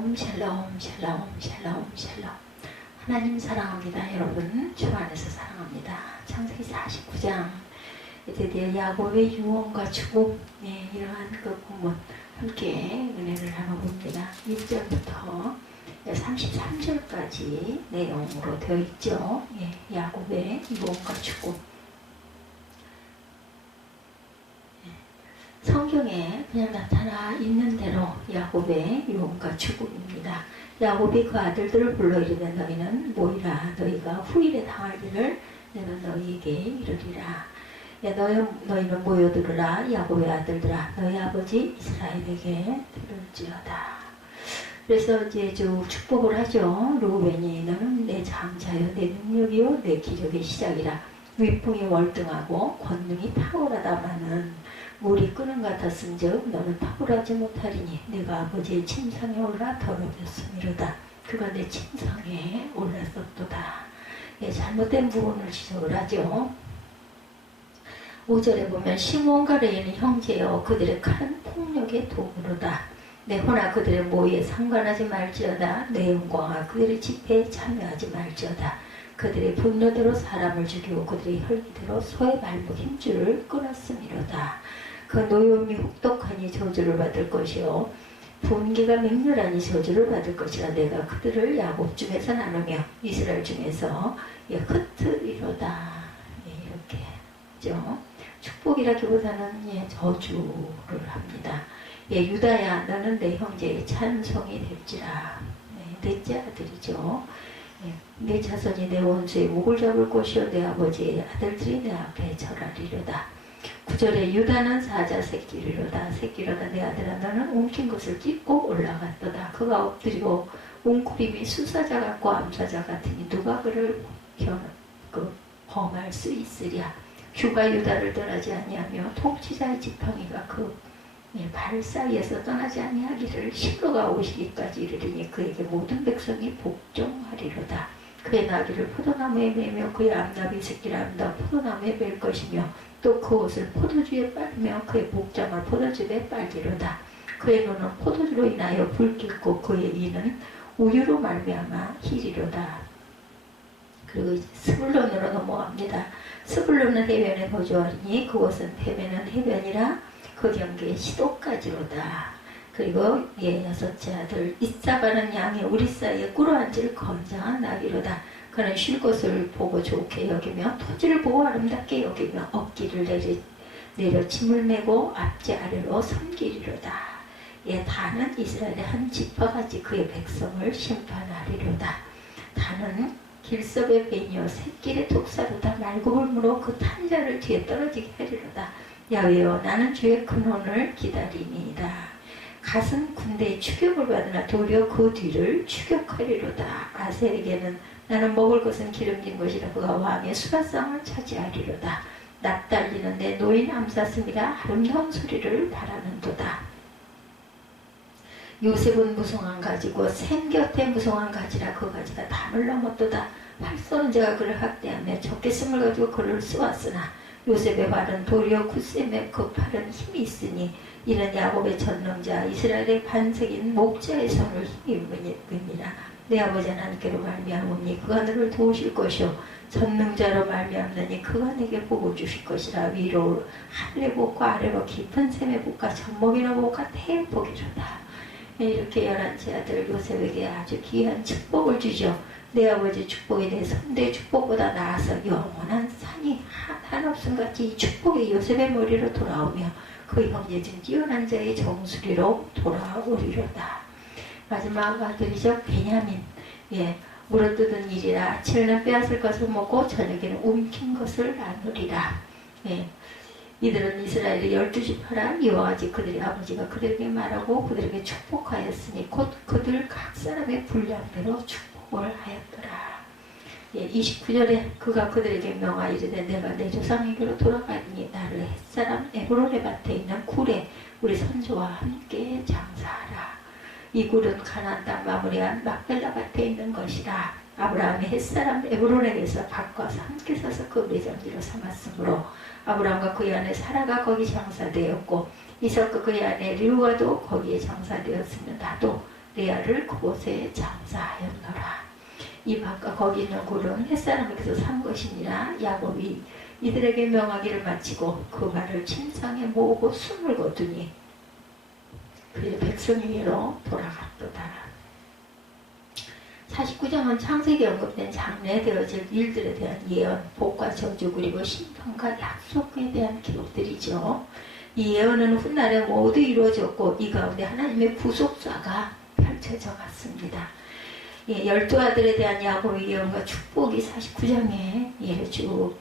샬롬 샬롬 샬롬 샬롬 샬롬. 하나님 사랑합니다. 여러분 주 안에서 사랑합니다. 창세기 49장 드디어 야곱의 유언과 축복, 이러한 그 본문 함께 은혜를 나눠봅니다. 1절부터 33절까지 내용으로 되어 있죠. 야곱의 유언과 축복. 성경에 그냥 나타나 있는 대로 야곱의 유언과 축복입니다. 야곱이 그 아들들을 불러 이르되 너희는 모이라. 너희가 후일에 당할 일을 내가 너희에게 이르리라. 너희는 모여들으라. 야곱의 아들들아 너희 아버지 이스라엘에게 들을지어다. 그래서 이제 쭉 축복을 하죠. 루벤이 너는 내 장자여 내 능력이요 내 기력의 시작이라. 위풍이 월등하고 권능이 탁월하다마는 물이 끄는 같았은즉 너는 탁월하지 못하리니 내가 아버지의 침상에 올라 더럽혔음이로다. 그가 내 침상에 올랐었도다. 잘못된 부분을 지적을 하죠. 5절에 보면 시몬과 레이는 형제여 그들의 칼은 폭력의 도구로다. 내 호나 그들의 모의에 상관하지 말지어다. 내 영광아 그들의 집회에 참여하지 말지어다. 그들의 분노대로 사람을 죽이고 그들의 혈기대로 소의 발목 힘줄을 끊었음이로다. 그 노염이 혹독하니 저주를 받을 것이요 분기가 맹렬하니 저주를 받을 것이라. 내가 그들을 야곱 중에서 나누며 이스라엘 중에서 흩으리로다. 이렇게 하죠. 축복이라기보다는 저주를 합니다. 유다야 너는 내 형제의 찬송이 될지라. 넷째 아들이죠. 내 자손이 내 원수의 목을 잡을 것이요 내 아버지의 아들들이 내 앞에 절하리로다. 9절에 유다는 사자 새끼리로다. 새끼로다. 내 아들아 너는 옮긴 것을 찢고 올라갔도다. 그가 엎드리고 웅크림이 수사자 같고 암사자 같으니 누가 그를 범할 수 있으랴. 주가 유다를 떠나지 아니하며 통치자의 지팡이가 그 발 사이에서 떠나지 아니하기를 실로가 오시기까지 이르리니 그에게 모든 백성이 복종하리로다. 그의 나귀를 포도나무에 매며 그의 암나귀 새끼를 암다 포도나무에 맬 것이며 또 그 옷을 포도주에 빨며 그의 복장을 포도즙에 빨리로다. 그의 눈은 포도주로 인하여 붉겠고 그의 이는 우유로 말미암아 희리로다. 그리고 이제 스불론으로 넘어갑니다. 스불론은 해변에 거주하리니 그곳은 해변은 해변이라 그 경계에 시도까지로다. 그리고 여섯째 아들 이사바는 양의 우리 사이에 꿇어앉을 건장한 나귀로다. 그는 쉴 곳을 보고 좋게 여기며 토지를 보고 아름답게 여기며 어깨를 내려 짐을 메고 앞지 아래로 섬기리로다. 다는 이스라엘의 한 지파같이 그의 백성을 심판하리로다. 다는 길섭의 베니어 샛길의 독사로다. 말굽을무로 그 탄자를 뒤에 떨어지게 하리로다. 야훼여 나는 주의 근원을 기다리니이다. 갓은 군대의 추격을 받으나 도리어 그 뒤를 추격하리로다. 아셀에게는 나는 먹을 것은 기름진 것이라. 그가 왕의 수라상을 차지하리로다. 납달리는 내 노인 암사슴이라 아름다운 소리를 바라는도다. 요셉은 무성한 가지고 샘 곁에 무성한 가지라. 그 가지가 담을 넘었도다. 활 쏘는 자가 그를 학대하며 적개심을 가지고 그를 쏘았으나 요셉의 발은 도리어 굳셈에 그 팔은 힘이 있으니 이는 야곱의 전능자 이스라엘의 반석인 목자의 손을 힘입으니라. 내 아버지 하나님께로 말미암으니 그가 너를 도우실 것이요 전능자로 말미암느니 그가 내게 복을 주실 것이라. 위로 하늘의 복과 아래로 깊은 샘의 복과 젖먹이는 복과 태의 복이로다. 이렇게 11째 아들 요셉에게 아주 귀한 축복을 주죠. 내 아버지 축복이 내 선대의 축복보다 나아서 영원한 산이 한없음같이 이 축복이 요셉의 머리로 돌아오며 그 형제 중 뛰어난 자의 정수리로 돌아오리로다. 마지막 아들이죠. 베냐민. 물어뜯은 일이라. 아침에는 빼앗을 것을 먹고 저녁에는 움킨 것을 나누리라. 이들은 이스라엘의 12지파라. 이와 같이 그들의 아버지가 그들에게 말하고 그들에게 축복하였으니 곧 그들 각 사람의 분량대로 축복을 하였더라. 29절에 그가 그들에게 명하이르되 내가 내 조상에게로 돌아가니 나를 햇사람 에브론의 밭에 있는 굴에 우리 선조와 함께 장사하라. 이 굴은 가나안 땅 마무리한 막벨라 밭에 있는 것이라. 아브라함이 햇사람 에브론에게서 밭과 함께 사서 그 매장지로 삼았으므로 아브라함과 그의 아내 사라가 거기 장사되었고 이삭과 그의 아내 르우가도 거기에 장사되었으며 나도 레아를 그곳에 장사하였노라. 이 밭과 거기 있는 굴은 햇사람에게서 산 것이니라. 야곱이 이들에게 명하기를 마치고 그 말을 침상에 모으고 숨을 거두니 그의 백성에게로 돌아갔도다. 49장은 창세기에 언급된 장래에 되어질 일들에 대한 예언, 복과 저주, 그리고 심판과 약속에 대한 기록들이죠. 이 예언은 훗날에 모두 이루어졌고 이 가운데 하나님의 구속사가 펼쳐져 갔습니다. 예, 12아들에 대한 야곱의 예언과 축복이 49장에 쭉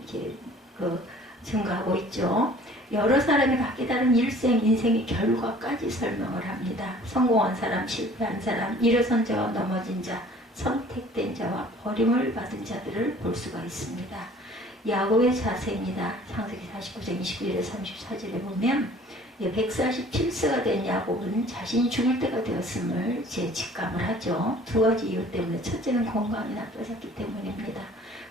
증가하고 있죠. 여러 사람이 각기 다른 인생의 결과까지 설명을 합니다. 성공한 사람, 실패한 사람, 일어선 자와 넘어진 자, 선택된 자와 버림을 받은 자들을 볼 수가 있습니다. 야곱의 자세입니다. 창세기 49장 29절에 34절에 보면 147세가 된 야곱은 자신이 죽을 때가 되었음을 직감을 하죠. 두 가지 이유 때문에 첫째는 건강이 나빠졌기 때문입니다.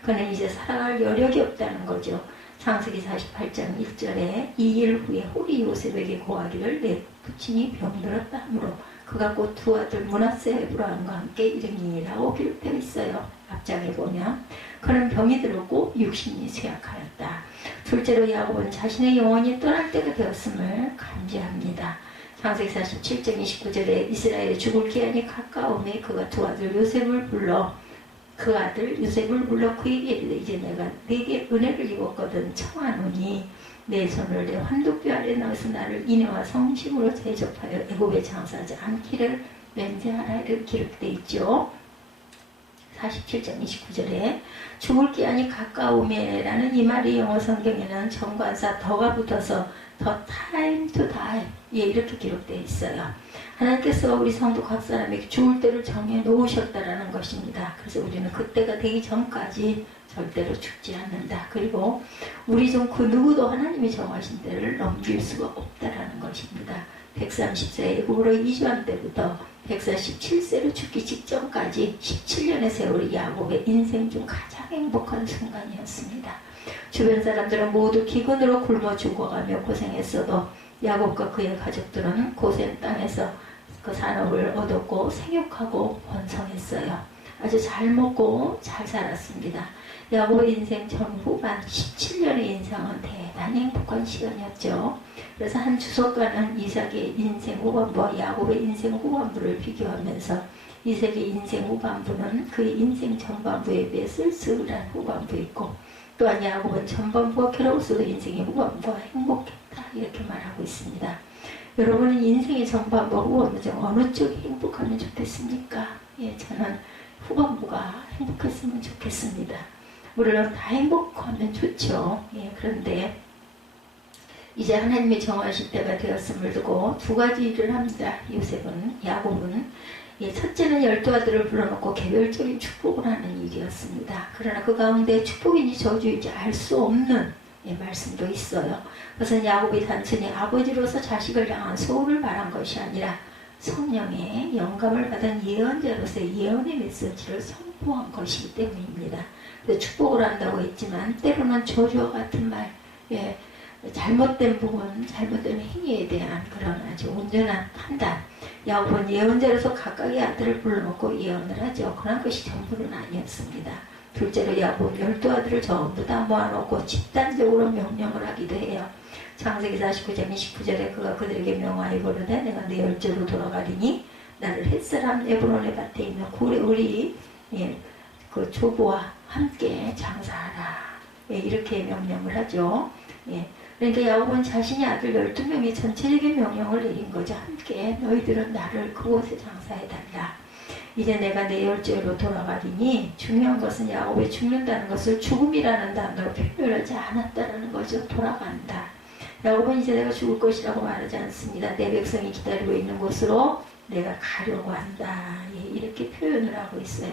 그는 이제 살아갈 여력이 없다는 거죠. 창세기 48장 1절에 이 일 후에 홀이 요셉에게 고하기를 내 부친이 병들었다 하므로 그가 곧 두 아들 므낫세 에브라임과 함께 일행이라고 기록되어 있어요. 앞장에 보면 그는 병이 들었고 육신이 쇠약하였다. 둘째로 야곱은 자신의 영혼이 떠날 때가 되었음을 감지합니다. 창세기 47장 29절에 이스라엘의 죽을 기한이 가까움에 그가 두 아들 요셉을 불러 그에게 이르되 이제 내가 네게 은혜를 입었거든 청하노니 내 손을 내 환도뼈 아래 넣어서 나를 인애와 성심으로 대접하여 애굽에 장사하지 않기를 맹세하라 이렇게 기록되어 있죠. 47장 29절에 죽을 기한이 가까움에라는 이 말이 영어 성경에는 정관사 더가 붙어서 The time to die 이렇게 기록되어 있어요. 하나님께서 우리 성도 각 사람에게 죽을 때를 정해 놓으셨다라는 것입니다. 그래서 우리는 그때가 되기 전까지 절대로 죽지 않는다. 그리고 우리 중 그 누구도 하나님이 정하신 때를 넘길 수가 없다라는 것입니다. 130세 애굽으로 이주한 때부터 147세로 죽기 직전까지 17년의 세월이 야곱의 인생 중 가장 행복한 순간이었습니다. 주변 사람들은 모두 기근으로 굶어 죽어가며 고생했어도 야곱과 그의 가족들은 고센 땅에서 그 산업을 얻었고 생육하고 번성했어요. 아주 잘 먹고 잘 살았습니다. 야곱의 인생 전후반 17년의 인생은 대단히 행복한 시간이었죠. 그래서 한 주석가는 이삭의 인생 후반부와 야곱의 인생 후반부를 비교하면서 이삭의 인생 후반부는 그의 인생 전반부에 비해 쓸쓸한 후반부 있고 또한 야곱은 전반부와 괴로웠어도 인생의 후반부와 행복했다 이렇게 말하고 있습니다. 여러분은 인생의 전반부와 후반부 중 어느 쪽이 행복하면 좋겠습니까? 저는 후반부가 행복했으면 좋겠습니다. 물론 다 행복하면 좋죠. 그런데 이제 하나님이 정하실 때가 되었음을 두고 두 가지 일을 합니다. 야곱은 첫째는 12아들을 불러놓고 개별적인 축복을 하는 일이었습니다. 그러나 그 가운데 축복인지 저주인지 알 수 없는 말씀도 있어요. 그것은 야곱이 단순히 아버지로서 자식을 향한 소원을 바란 것이 아니라 성령의 영감을 받은 예언자로서의 예언의 메시지를 선포한 것이기 때문입니다. 축복을 한다고 했지만 때로는 저주와 같은 말, 잘못된 부분, 잘못된 행위에 대한 그런 아주 온전한 판단. 야곱은 예언자로서 각각의 아들을 불러놓고 예언을 하죠. 그러나 그것이 전부는 아니었습니다. 둘째로 야곱은 12아들을 전부 다 모아놓고 집단적으로 명령을 하기도 해요. 창세기 49장 29절에 그가 그들에게 명하여 이르되 내가 내 열조로 돌아가리니 나를 햇사람 에브론의 밭에 있는 굴에 우리 그 조부와 함께 장사하라. 이렇게 명령을 하죠. 그러니까 야곱은 자신의 아들 12명의 전체적인 명령을 내린 거죠. 함께 너희들은 나를 그곳에 장사해달라. 이제 내가 내 열조로 돌아가리니 중요한 것은 야곱이 죽는다는 것을 죽음이라는 단어로 표현하지 않았다는 거죠. 돌아간다. 야곱은 이제 내가 죽을 것이라고 말하지 않습니다. 내 백성이 기다리고 있는 곳으로 내가 가려고 한다. 이렇게 표현을 하고 있어요.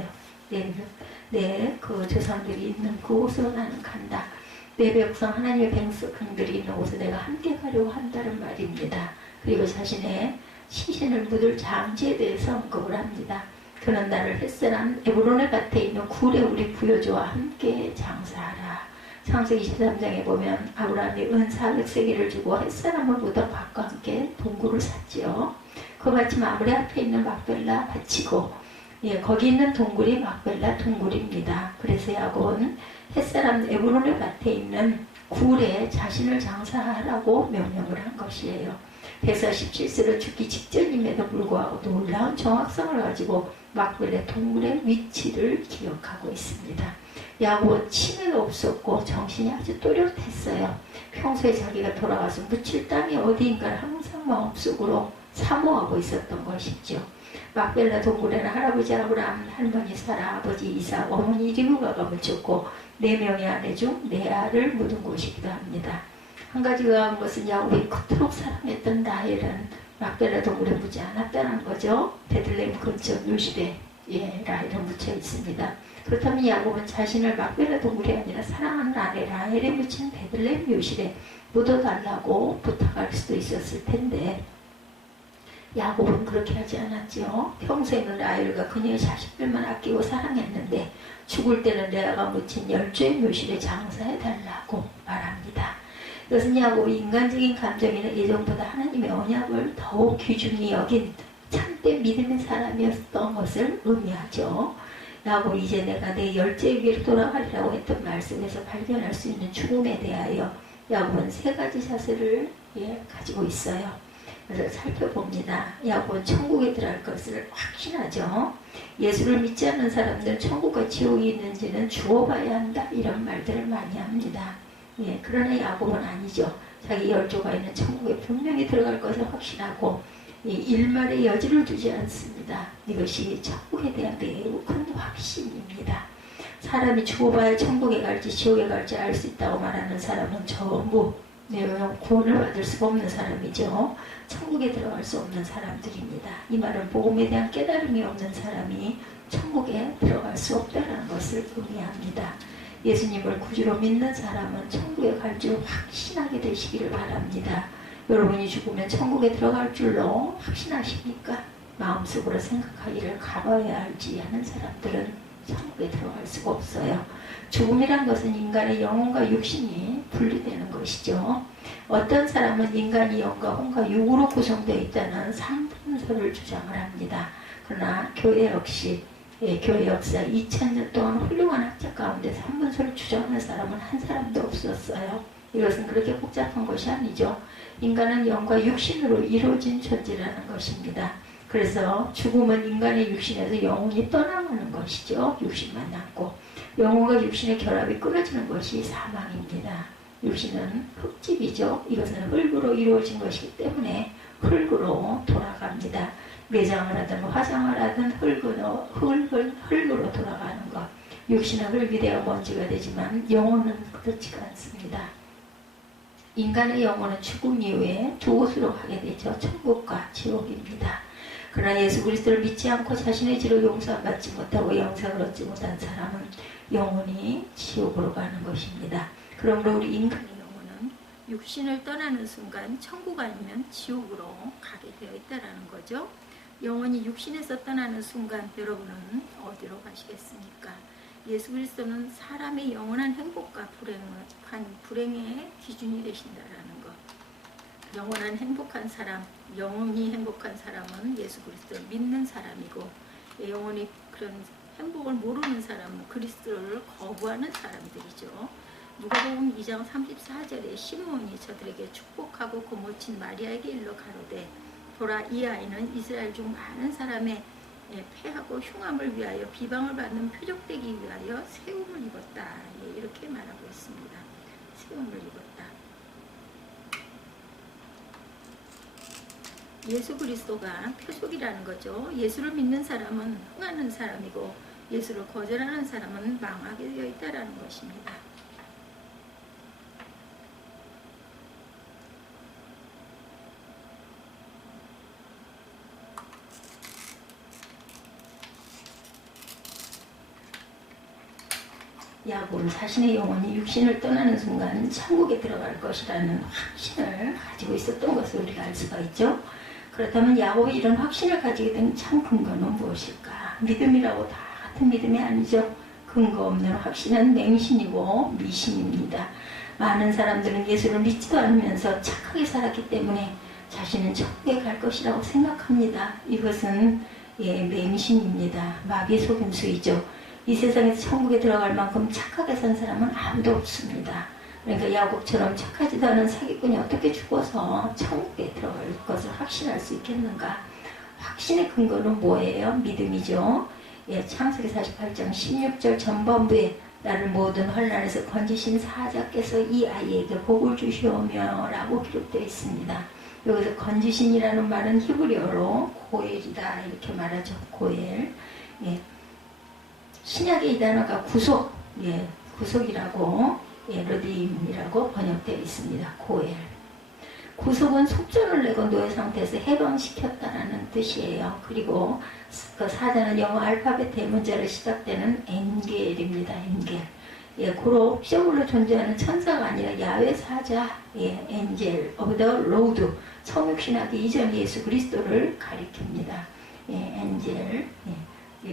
그 조상들이 있는 그곳으로 나는 간다. 내 백성 하나님의 백성들이 있는 곳에 내가 함께 가려고 한다는 말입니다. 그리고 자신의 시신을 묻을 장지에 대해서 언급을 합니다. 그는 나를 햇사람 에브론의 밭에 있는 굴에 우리 부여조와 함께 장사하라. 창세기 23장에 보면 아브라함이 은 400세겔을 주고 햇사람을 묻어 밭과 함께 동굴을 샀지요. 그 밭이 마므레 앞에 있는 막벨라 밭이고, 예, 거기 있는 동굴이 막벨라 동굴입니다. 그래서 야곱은 햇사람 에브론의 밭에 있는 굴에 자신을 장사하라고 명령을 한 것이에요. 147세로 죽기 직전임에도 불구하고 놀라운 정확성을 가지고 막벨라 동굴의 위치를 기억하고 있습니다. 야곱은 치매도 없었고 정신이 아주 또렷했어요. 평소에 자기가 돌아가서 묻힐 땅이 어디인가를 항상 마음속으로 사모하고 있었던 것이죠. 막벨라 동굴에는 할아버지 아브라함, 할머니 사라, 아버지 이삭, 어머니 리브가가 묻혔고 4명의 아내 중 레아를 묻은 곳이기도 합니다. 한 가지 의아한 것은 야곱이 그토록 사랑했던 라헬은 막벨라 동굴에 묻지 않았다는 거죠. 베들레헴 근처 묘실에 라헬은 묻혀 있습니다. 그렇다면 야곱은 자신을 막벨라 동굴이 아니라 사랑하는 아내 라헬에 묻힌 베들레헴 묘실에 묻어달라고 부탁할 수도 있었을 텐데 야곱은 그렇게 하지 않았지요. 평소에는 라헬과 그녀의 자식들만 아끼고 사랑했는데 죽을 때는 레아가 묻힌 열조의 묘실에 장사해달라고 말합니다. 이것은 야곱이 인간적인 감정이나 예정보다 하나님의 언약을 더욱 귀중히 여긴 참된 믿음의 사람이었던 것을 의미하죠. 야곱이 이제 내가 내 열조에게로 돌아가리라고 했던 말씀에서 발견할 수 있는 죽음에 대하여 야곱은 3가지 자세를 가지고 있어요. 그래서 살펴봅니다. 야곱은 천국에 들어갈 것을 확신하죠. 예수를 믿지 않는 사람들은 천국과 지옥이 있는지는 주어봐야 한다 이런 말들을 많이 합니다. 그러나 야곱은 아니죠. 자기 열조가 있는 천국에 분명히 들어갈 것을 확신하고 일말의 여지를 두지 않습니다. 이것이 천국에 대한 매우 큰 확신입니다. 사람이 죽어봐야 천국에 갈지 지옥에 갈지 알 수 있다고 말하는 사람은 전부 구원을 받을 수가 없는 사람이죠. 천국에 들어갈 수 없는 사람들입니다. 이 말은 복음에 대한 깨달음이 없는 사람이 천국에 들어갈 수 없다는 것을 의미합니다. 예수님을 구주로 믿는 사람은 천국에 갈 줄 확신하게 되시기를 바랍니다. 여러분이 죽으면 천국에 들어갈 줄로 확신하십니까? 마음속으로 생각하기를 가봐야 알지 하는 사람들은 천국에 들어갈 수가 없어요. 죽음이란 것은 인간의 영혼과 육신이 분리되는 것이죠. 어떤 사람은 인간이 영과 혼과 육으로 구성되어 있다는 상분설을 주장을 합니다. 그러나 교회 역시 교회 역사 2000년 동안 훌륭한 학자 가운데 상분설을 주장하는 사람은 한 사람도 없었어요. 이것은 그렇게 복잡한 것이 아니죠. 인간은 영과 육신으로 이루어진 존재라는 것입니다. 그래서 죽음은 인간의 육신에서 영혼이 떠나가는 것이죠. 육신만 남고 영혼과 육신의 결합이 끊어지는 것이 사망입니다. 육신은 흙집이죠. 이것은 흙으로 이루어진 것이기 때문에 흙으로 돌아갑니다. 매장을 하든 화장을 하든 흙으로 돌아가는 것. 육신은 흙이 되어 먼지가 되지만 영혼은 그렇지가 않습니다. 인간의 영혼은 죽음 이후에 2곳으로 가게 되죠. 천국과 지옥입니다. 그러나 예수 그리스도를 믿지 않고 자신의 죄로 용서받지 못하고 영생을 얻지 못한 사람은 영혼이 지옥으로 가는 것입니다. 그러므로 우리 인간의 영혼은 육신을 떠나는 순간 천국 아니면 지옥으로 가게 되어 있다는 거죠. 영혼이 육신에서 떠나는 순간 여러분은 어디로 가시겠습니까? 예수 그리스도는 사람의 영원한 행복과 불행의 기준이 되신다라는 것. 영원한 행복한 사람, 영원히 행복한 사람은 예수 그리스도를 믿는 사람이고 영원히 그런 행복을 모르는 사람은 그리스도를 거부하는 사람들이죠. 누가복음 2장 34절에 시므온이 저들에게 축복하고 고모친 마리아에게 일러 가로되 보라 이 아이는 이스라엘 중 많은 사람의 패하고 흉함을 위하여 비방을 받는 표적되기 위하여 세움을 입었다. 이렇게 말하고 있습니다. 세움을 입었다. 예수 그리스도가 표적이라는 거죠. 예수를 믿는 사람은 흥하는 사람이고 예수를 거절하는 사람은 망하게 되어 있다는 것입니다. 야곱은 자신의 영혼이 육신을 떠나는 순간 천국에 들어갈 것이라는 확신을 가지고 있었던 것을 우리가 알 수가 있죠. 그렇다면 야곱이 이런 확신을 가지게 된 참 근거는 무엇일까? 믿음이라고 다 같은 믿음이 아니죠. 근거 없는 확신은 맹신이고 미신입니다. 많은 사람들은 예수를 믿지도 않으면서 착하게 살았기 때문에 자신은 천국에 갈 것이라고 생각합니다. 이것은 맹신입니다. 마귀 속임수이죠. 이 세상에서 천국에 들어갈 만큼 착하게 산 사람은 아무도 없습니다. 그러니까 야곱처럼 착하지도 않은 사기꾼이 어떻게 죽어서 천국에 들어갈 것을 확신할 수 있겠는가? 확신의 근거는 뭐예요? 믿음이죠. 창세기 48장 16절 전반부에 나를 모든 환난에서 건지신 사자께서 이 아이에게 복을 주시오며 라고 기록되어 있습니다. 여기서 건지신이라는 말은 히브리어로 고엘이다 이렇게 말하죠. 고엘. 신약의 이 단어가 구속, 구속이라고 로디임이라고 번역되어 있습니다. 고엘. 구속은 속전을 내고 노예 상태에서 해방시켰다라는 뜻이에요. 그리고 그 사자는 영어 알파벳 대문자로 시작되는 엔겔입니다. 엔겔. 고로 시험으로 존재하는 천사가 아니라 야훼 사자, 엔젤 오브 더 로드, 성육신하기 이전 예수 그리스도를 가리킵니다. 엔젤,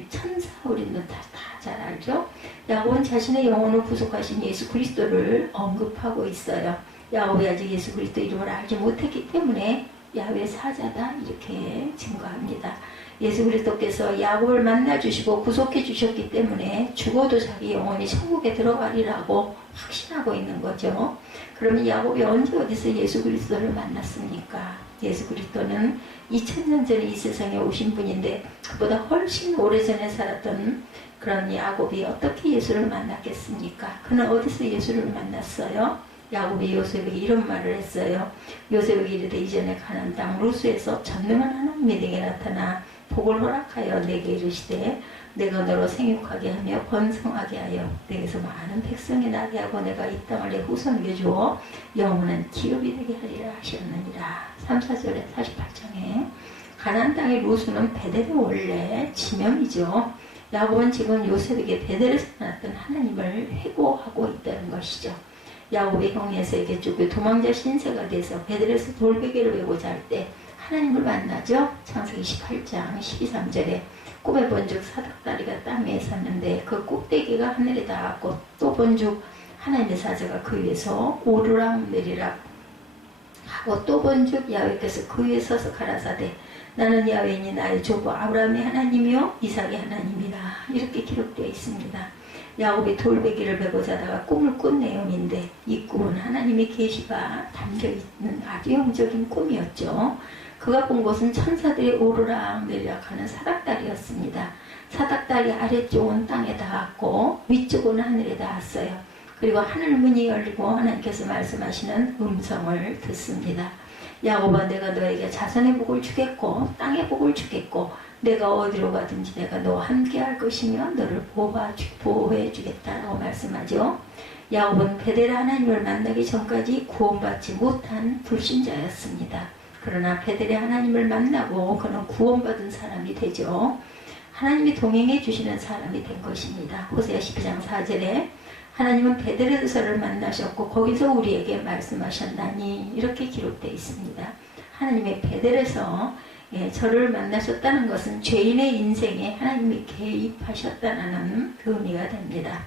천사 우리는 다 잘 알죠? 야곱은 자신의 영혼을 구속하신 예수 그리스도를 언급하고 있어요. 야곱이 아직 예수 그리스도 이름을 알지 못했기 때문에 야훼 사자다 이렇게 증거합니다. 예수 그리스도께서 야곱을 만나주시고 구속해 주셨기 때문에 죽어도 자기 영혼이 천국에 들어가리라고 확신하고 있는 거죠. 그러면 야곱이 언제 어디서 예수 그리스도를 만났습니까? 예수 그리스도는 2000년 전에 이 세상에 오신 분인데 그보다 훨씬 오래전에 살았던 그런 야곱이 어떻게 예수를 만났겠습니까? 그는 어디서 예수를 만났어요? 야곱이 요셉에게 이런 말을 했어요. 요셉에게 이르되 이전에 가나안 땅 루스에서 전능한 하나님이 내게 나타나 복을 허락하여 내게 이르시되 내가 너로 생육하게 하며 번성하게 하여 내게서 많은 백성이 나게 하고 내가 이 땅을 내 후손에게 주어 영원한 기업이 되게 하리라 하셨느니라. 3, 4절에 48장에 가나안 땅의 루스는 베델의 원래 지명이죠. 야곱은 지금 요셉에게 베델에서 나왔던 하나님을 회고하고 있다는 것이죠. 야곱의 형 에서에게 쫓겨 도망자 신세가 돼서 베델에서 돌베개를 메고자 할 때 하나님을 만나죠. 창세기 18장 12~13절에 꿈에 본즉 사닥다리가 땅에 섰는데 그 꼭대기가 하늘에 닿았고 또 본즉 하나님의 사자가 그 위에서 오르락 내리락 하고 또 본즉 야훼께서 그 위에 서서 가라사대 나는 야훼이니 나의 조부 아브라함의 하나님이요 이삭의 하나님이라 이렇게 기록되어 있습니다. 야곱이 돌베개를 메고 자다가 꿈을 꾼 내용인데 이 꿈은 하나님의 계시가 담겨있는 아주 영적인 꿈이었죠. 그가 본 것은 천사들이 오르락 내리락 하는 사닥다리였습니다. 사닥다리 아래쪽은 땅에 닿았고 위쪽은 하늘에 닿았어요. 그리고 하늘 문이 열리고 하나님께서 말씀하시는 음성을 듣습니다. 야곱아 내가 너에게 자손의 복을 주겠고 땅의 복을 주겠고 내가 어디로 가든지 내가 너와 함께 할 것이며 너를 보호해 주겠다라고 말씀하죠. 야곱은 베델의 하나님을 만나기 전까지 구원받지 못한 불신자였습니다. 그러나 베델의 하나님을 만나고 그는 구원받은 사람이 되죠. 하나님이 동행해 주시는 사람이 된 것입니다. 호세아 12장 4절에 하나님은 베델에서를 만나셨고 거기서 우리에게 말씀하셨나니 이렇게 기록되어 있습니다. 하나님의 베델에서 저를 만나셨다는 것은 죄인의 인생에 하나님이 개입하셨다는 의미가 됩니다.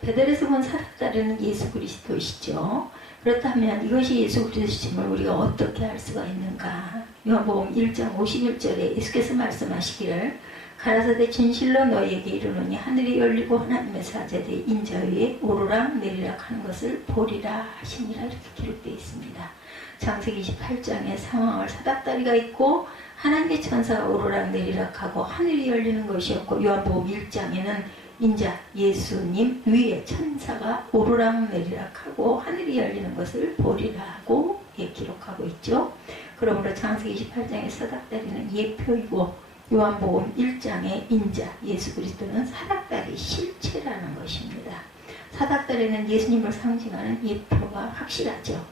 베델에서 본 사닥다리는 예수 그리스도시죠. 그렇다면 이것이 예수 그리스도심을 우리가 어떻게 알 수가 있는가? 요한복음 1장 51절에 예수께서 말씀하시기를 가라사대 진실로 너희에게 이르노니 하늘이 열리고 하나님의 사자들이 인자 위에 오르락 내리락 하는 것을 보리라 하시니라 이렇게 기록되어 있습니다. 창세기 28장에 상황을 사닥다리가 있고 하나님의 천사가 오르락 내리락하고 하늘이 열리는 것이었고 요한복음 1장에는 인자 예수님 위에 천사가 오르락 내리락하고 하늘이 열리는 것을 보리라고 기록하고 있죠. 그러므로 창세기 28장의 사닥다리는 예표이고 요한복음 1장의 인자 예수 그리스도는 사닥다리 실체라는 것입니다. 사닥다리는 예수님을 상징하는 예표가 확실하죠.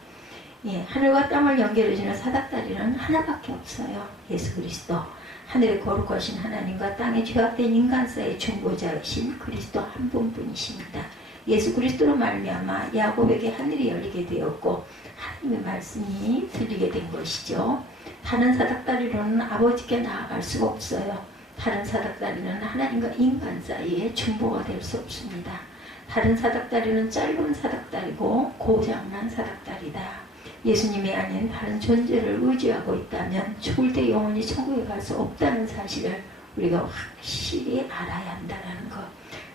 하늘과 땅을 연결해주는 사닥다리는 하나밖에 없어요. 예수 그리스도. 하늘의 거룩하신 하나님과 땅에 죄악된 인간 사이의 중보자이신 그리스도 한 분뿐이십니다. 예수 그리스도로 말미암아 야곱에게 하늘이 열리게 되었고 하나님의 말씀이 들리게 된 것이죠. 다른 사닥다리로는 아버지께 나아갈 수가 없어요. 다른 사닥다리는 하나님과 인간 사이에 중보가 될 수 없습니다. 다른 사닥다리는 짧은 사닥다리고 고장난 사닥다리다. 예수님이 아닌 다른 존재를 의지하고 있다면 죽을 때 영원히 천국에 갈 수 없다는 사실을 우리가 확실히 알아야 한다는 것.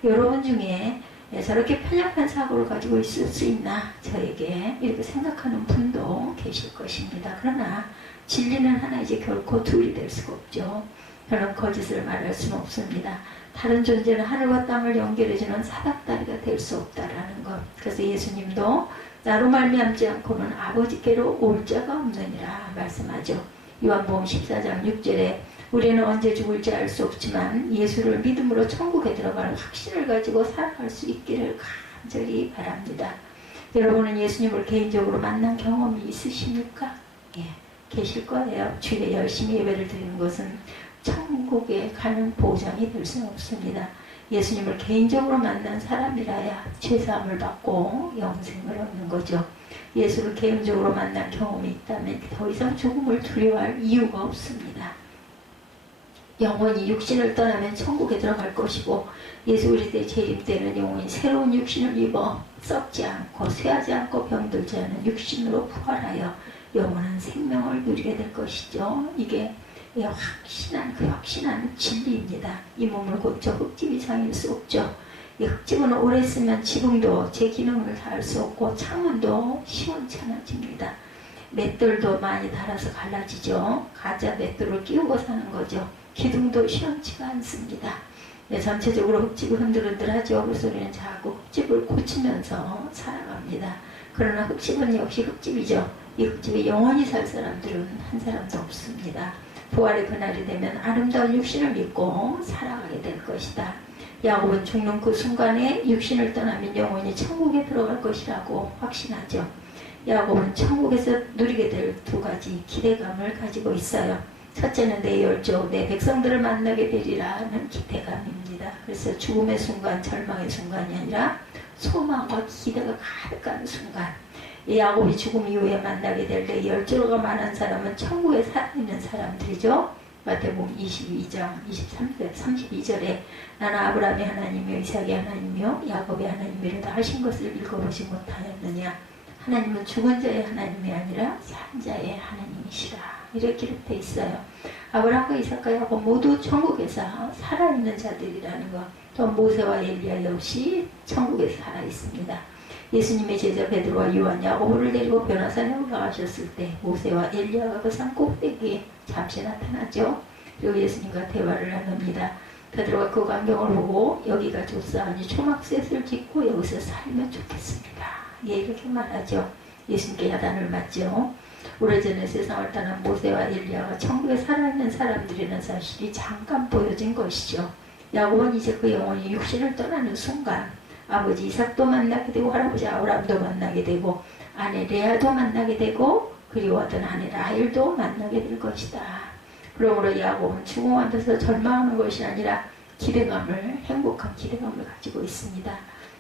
여러분 중에 저렇게 편협한 사고를 가지고 있을 수 있나, 저에게 이렇게 생각하는 분도 계실 것입니다. 그러나 진리는 하나이지 결코 둘이 될 수가 없죠. 그런 거짓을 말할 수는 없습니다. 다른 존재는 하늘과 땅을 연결해주는 사닥다리가 될 수 없다라는 것. 그래서 예수님도 나로 말미암지 않고는 아버지께로 올 자가 없느니라 말씀하죠. 요한복음 14장 6절에 우리는 언제 죽을지 알 수 없지만 예수를 믿음으로 천국에 들어갈 확신을 가지고 살아갈 수 있기를 간절히 바랍니다. 여러분은 예수님을 개인적으로 만난 경험이 있으십니까? 예, 계실 거예요. 주일에 열심히 예배를 드리는 것은 천국에 가는 보장이 될 수는 없습니다. 예수님을 개인적으로 만난 사람이라야 죄사함을 받고 영생을 얻는 거죠. 예수를 개인적으로 만난 경험이 있다면 더 이상 죽음을 두려워할 이유가 없습니다. 영원히 육신을 떠나면 천국에 들어갈 것이고 예수 그리스도의 재림 때는 영원히 새로운 육신을 입어 썩지 않고 쇠하지 않고 병들지 않은 육신으로 부활하여 영원한 생명을 누리게 될 것이죠. 이게 확신한 진리입니다. 이 몸을 고쳐 흙집 이상일 수 없죠. 이 흙집은 오래 쓰면 지붕도 제 기능을 다할 수 없고 창문도 시원찮아집니다. 맷돌도 많이 달아서 갈라지죠. 가짜 맷돌을 끼우고 사는 거죠. 기둥도 시원치가 않습니다. 네, 전체적으로 흙집이 흔들흔들하죠. 그래서 우리는 자꾸 흙집을 고치면서 살아갑니다. 그러나 흙집은 역시 흙집이죠. 이 흙집에 영원히 살 사람들은 한 사람도 없습니다. 부활의 그날이 되면 아름다운 육신을 믿고 살아가게 될 것이다. 야곱은 죽는 그 순간에 육신을 떠나면 영원히 천국에 들어갈 것이라고 확신하죠. 야곱은 천국에서 누리게 될 두 가지 기대감을 가지고 있어요. 첫째는 내 열조, 내 백성들을 만나게 되리라는 기대감입니다. 그래서 죽음의 순간, 절망의 순간이 아니라 소망과 기대가 가득한 순간. 이 야곱이 죽음 이후에 만나게 될 내 열조가 많은 사람은 천국에 살아있는 사람들이죠. 마태복음 22장 23절 32절에 나는 아브라함의 하나님이며 이삭의 하나님이며 야곱의 하나님이로다 하신 것을 읽어보지 못하였느냐. 하나님은 죽은 자의 하나님이 아니라 산 자의 하나님이시라. 이렇게 기록되어 있어요. 아브라함과 이삭과 야곱 모두 천국에서 살아있는 자들이라는 것. 또 모세와 엘리야 역시 천국에 살아있습니다. 예수님의 제자 베드로와 요한, 야고보를 데리고 변화산에 올라가셨을 때 모세와 엘리야가 그 산 꼭대기에 잠시 나타나죠. 그리고 예수님과 대화를 나눕니다. 베드로가 그 광경을 보고 여기가 좋사하니 초막셋을 짓고 여기서 살면 좋겠습니다. 예, 이렇게 말하죠. 예수님께 야단을 맞죠. 오래전에 세상을 떠난 모세와 엘리야가 천국에 살아있는 사람들이라는 사실이 잠깐 보여진 것이죠. 야곱은 이제 그 영혼이 육신을 떠나는 순간 아버지 이삭도 만나게 되고 할아버지 아브라함도 만나게 되고 아내 레아도 만나게 되고 그리고 어떤 아내 라헬도 만나게 될 것이다. 그러므로 야곱은 죽음 앞에서 절망하는 것이 아니라 기대감을, 행복한 기대감을 가지고 있습니다.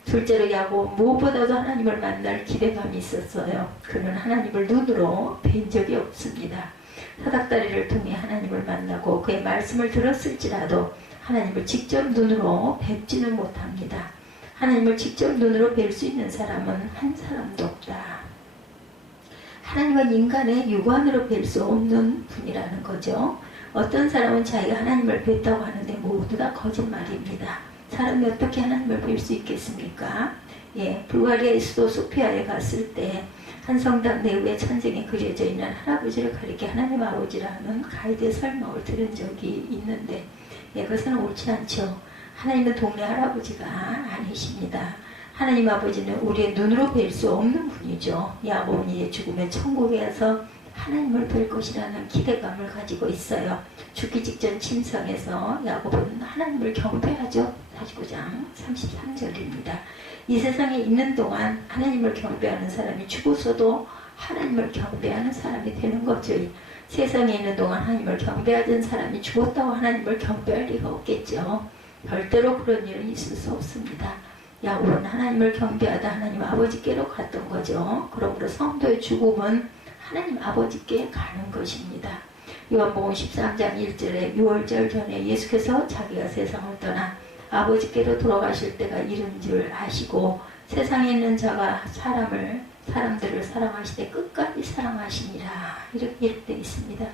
둘째로 야곱은 무엇보다도 하나님을 만날 기대감이 있었어요. 그는 하나님을 눈으로 뵌 적이 없습니다. 사닥다리를 통해 하나님을 만나고 그의 말씀을 들었을지라도 하나님을 직접 눈으로 뵙지는 못합니다. 하나님을 직접 눈으로 뵐 수 있는 사람은 한 사람도 없다. 하나님은 인간의 육안으로 뵐 수 없는 분이라는 거죠. 어떤 사람은 자기가 하나님을 뵀다고 하는데 모두 다 거짓말입니다. 사람이 어떻게 하나님을 뵐 수 있겠습니까? 예, 불가리아의 수도 소피아에 갔을 때 한 성당 내부에 천장에 그려져 있는 할아버지를 가리켜 하나님 아버지라는 가이드의 설명을 들은 적이 있는데 예, 그것은 옳지 않죠. 하나님은 동네 할아버지가 아니십니다. 하나님 아버지는 우리의 눈으로 뵐 수 없는 분이죠. 야곱은 이제 죽으면 천국에 가서 하나님을 뵐 것이라는 기대감을 가지고 있어요. 죽기 직전 침상에서 야곱은 하나님을 경배하죠. 49장 33절입니다. 이 세상에 있는 동안 하나님을 경배하는 사람이 죽어서도 하나님을 경배하는 사람이 되는 거죠. 세상에 있는 동안 하나님을 경배하던 사람이 죽었다고 하나님을 경배할 리가 없겠죠. 절대로 그런 일은 있을 수 없습니다. 야곱은 하나님을 경배하다 하나님 아버지께로 갔던 거죠. 그러므로 성도의 죽음은 하나님 아버지께 가는 것입니다. 요한복음 13장 1절에 6월절 전에 예수께서 자기가 세상을 떠나 아버지께로 돌아가실 때가 이른 줄 아시고 세상에 있는 자가 사람들을 사랑하시되 끝까지 사랑하시니라. 이렇게 기록되어 있습니다.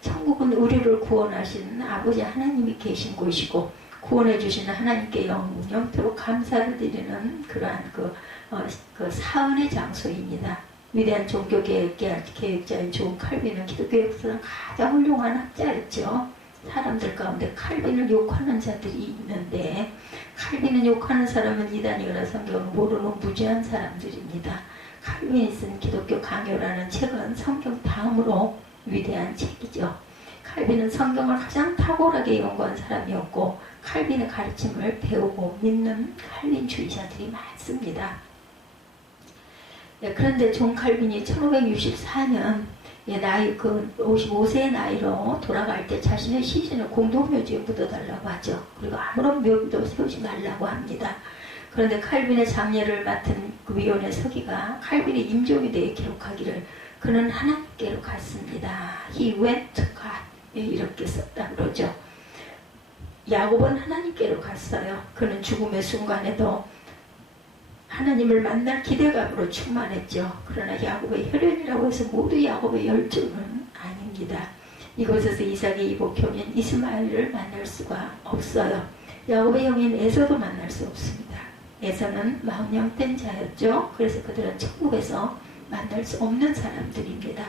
천국은 우리를 구원하신 아버지 하나님이 계신 곳이고 구원해 주시는 하나님께 영영토록 감사를 드리는 그러한 그 사은의 장소입니다. 위대한 종교 계획자인 존 칼빈은 기독교 역사상 가장 훌륭한 학자였죠. 사람들 가운데 칼빈을 욕하는 자들이 있는데 칼빈을 욕하는 사람은 이단이거나 성경을 모르는 무지한 사람들입니다. 칼빈이 쓴 기독교 강요라는 책은 성경 다음으로 위대한 책이죠. 칼빈은 성경을 가장 탁월하게 연구한 사람이었고 칼빈의 가르침을 배우고 믿는 칼빈주의자들이 많습니다. 그런데 존 칼빈이 1564년 나이 55세의 나이로 돌아갈 때 자신의 시신을 공동묘지에 묻어달라고 하죠. 그리고 아무런 묘비도 세우지 말라고 합니다. 그런데 칼빈의 장례를 맡은 그 위원회 서기가 칼빈의 임종에 대해 기록하기를 그는 하나님께로 갔습니다. He went to God. 이렇게 썼다 그러죠. 야곱은 하나님께로 갔어요. 그는 죽음의 순간에도 하나님을 만날 기대감으로 충만했죠. 그러나 야곱의 혈연이라고 해서 모두 야곱의 열조는 아닙니다. 이곳에서 이삭의 이복 형인 이스마엘을 만날 수가 없어요. 야곱의 형인 에서도 만날 수 없습니다. 에서는 망령된 자였죠. 그래서 그들은 천국에서 만날 수 없는 사람들입니다.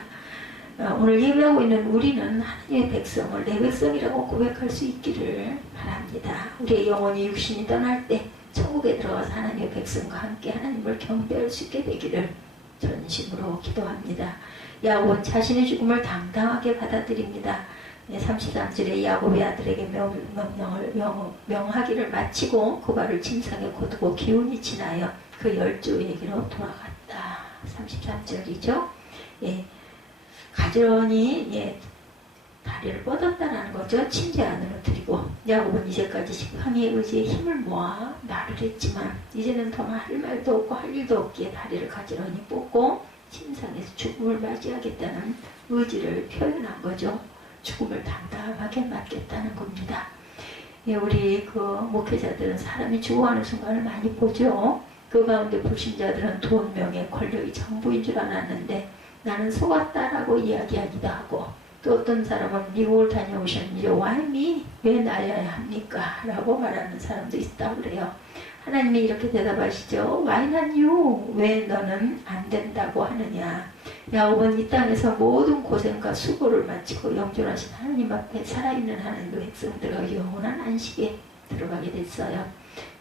오늘 예배하고 있는 우리는 하나님의 백성을 내 백성이라고 고백할 수 있기를 바랍니다. 우리의 영혼이 육신이 떠날 때 천국에 들어가서 하나님의 백성과 함께 하나님을 경배할 수 있게 되기를 전심으로 기도합니다. 야곱은 자신의 죽음을 당당하게 받아들입니다. 33절에 야곱의 아들에게 명하기를 마치고 그 발을 침상에 걷고 기운이 지나여 그 열조에게로 돌아갔다. 33절이죠. 가전이 다리를 뻗었다는 거죠. 침대 안으로 들이고 야곱은 이제까지 지팡이의 의지에 힘을 모아 말을 했지만 이제는 더 할 말도 없고 할 일도 없기에 다리를 가지런히 뻗고 침상에서 죽음을 맞이하겠다는 의지를 표현한 거죠. 죽음을 당당하게 맞겠다는 겁니다. 우리 목회자들은 사람이 죽어가는 순간을 많이 보죠. 그 가운데 불신자들은 돈, 명예, 권력이 전부인 줄 알았는데 나는 속았다라고 이야기하기도 하고 또 어떤 사람은 미국을 다녀오셨는데 Why me? 왜 나야 합니까? 라고 말하는 사람도 있다고 그래요. 하나님이 이렇게 대답하시죠. Why not you? 왜 너는 안 된다고 하느냐? 야곱은 이 땅에서 모든 고생과 수고를 마치고 영존하신 하나님 앞에 살아있는 하나님의 백성들과 영원한 안식에 들어가게 됐어요.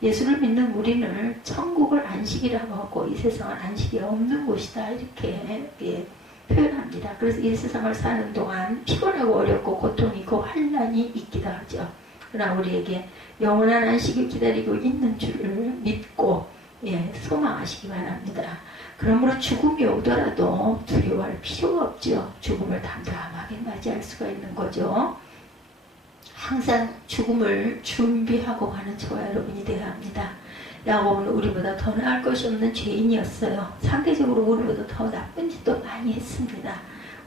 예수를 믿는 우리는 천국을 안식이라고 하고 이 세상은 안식이 없는 곳이다 이렇게 표현합니다. 그래서 이 세상을 사는 동안 피곤하고 어렵고 고통이 있고 환난이 있기도 하죠. 그러나 우리에게 영원한 안식을 기다리고 있는 줄을 믿고 소망하시기 바랍니다. 그러므로 죽음이 오더라도 두려워할 필요가 없죠. 죽음을 담담하게 맞이할 수가 있는 거죠. 항상 죽음을 준비하고 가는 저와 여러분이 되어야 합니다. 야곱은 우리보다 더 나을 것이 없는 죄인이었어요. 상대적으로 우리보다 더 나쁜 짓도 많이 했습니다.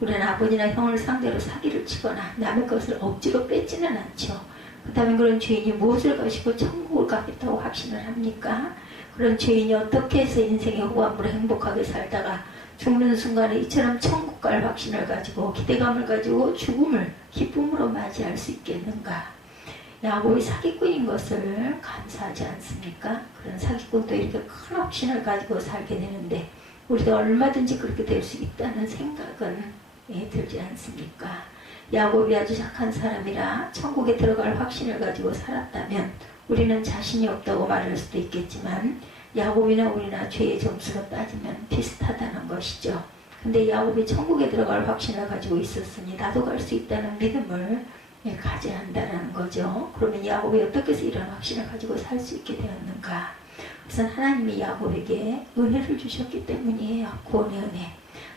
우리는 아버지나 형을 상대로 사기를 치거나 남의 것을 억지로 뺏지는 않죠. 그렇다면 그런 죄인이 무엇을 가지고 천국을 가겠다고 확신을 합니까? 그런 죄인이 어떻게 해서 인생의 후반부를 행복하게 살다가 죽는 순간에 이처럼 천국 갈 확신을 가지고 기대감을 가지고 죽음을 기쁨으로 맞이할 수 있겠는가? 야곱이 사기꾼인 것을 감사하지 않습니까? 그런 사기꾼도 이렇게 큰 확신을 가지고 살게 되는데 우리도 얼마든지 그렇게 될 수 있다는 생각은 들지 않습니까? 야곱이 아주 착한 사람이라 천국에 들어갈 확신을 가지고 살았다면 우리는 자신이 없다고 말할 수도 있겠지만 야곱이나 우리나 죄의 점수로 따지면 비슷하다는 것이죠. 근데 야곱이 천국에 들어갈 확신을 가지고 있었으니 나도 갈 수 있다는 믿음을 가져야 한다는 거죠. 그러면 야곱이 어떻게 해서 이런 확신을 가지고 살 수 있게 되었는가? 우선 하나님이 야곱에게 은혜를 주셨기 때문이에요. 구원의 은혜.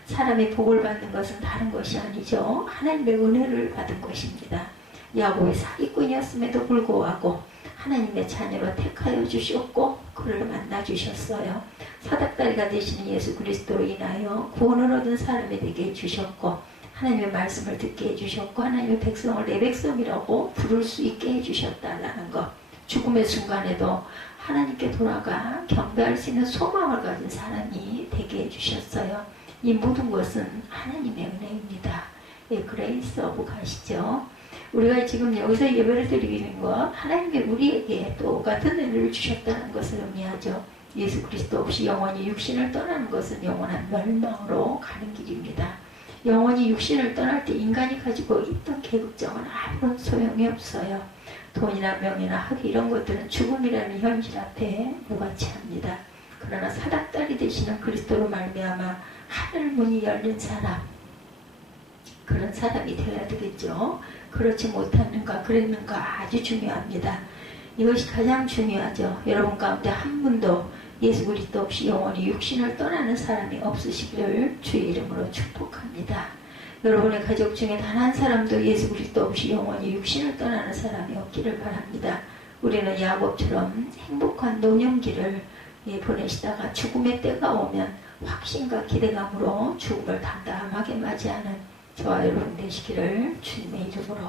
사람이 복을 받는 것은 다른 것이 아니죠. 하나님의 은혜를 받은 것입니다. 야곱이 사기꾼이었음에도 불구하고 하나님의 자녀로 택하여 주셨고 그를 만나 주셨어요. 사닥다리가 되시는 예수 그리스도로 인하여 구원을 얻은 사람이 되게 해주셨고 하나님의 말씀을 듣게 해주셨고 하나님의 백성을 내 백성이라고 부를 수 있게 해주셨다라는 것. 죽음의 순간에도 하나님께 돌아가 경배할 수 있는 소망을 가진 사람이 되게 해주셨어요. 이 모든 것은 하나님의 은혜입니다. 예, 그레이스 오브 가시죠. 우리가 지금 여기서 예배를 드리는 것, 하나님이 우리에게 똑같은 은혜를 주셨다는 것을 의미하죠. 예수 그리스도 없이 영원히 육신을 떠나는 것은 영원한 멸망으로 가는 길입니다. 영원히 육신을 떠날 때 인간이 가지고 있던 계급정은 아무런 소용이 없어요. 돈이나 명예나 학위 이런 것들은 죽음이라는 현실 앞에 무가치합니다. 그러나 사닥다리 되시는 그리스도로 말미암아 하늘 문이 열린 사람, 그런 사람이 되어야 되겠죠. 그렇지 못하는가 그랬는가 아주 중요합니다. 이것이 가장 중요하죠. 여러분 가운데 한 분도 예수 그리스도 없이 영원히 육신을 떠나는 사람이 없으시기를 주의 이름으로 축복합니다. 여러분의 가족 중에 단 한 사람도 예수 그리스도 없이 영원히 육신을 떠나는 사람이 없기를 바랍니다. 우리는 야곱처럼 행복한 노년기를 보내시다가 죽음의 때가 오면 확신과 기대감으로 죽음을 담담하게 맞이하는 저와 여러분 되시기를 주님의 이름으로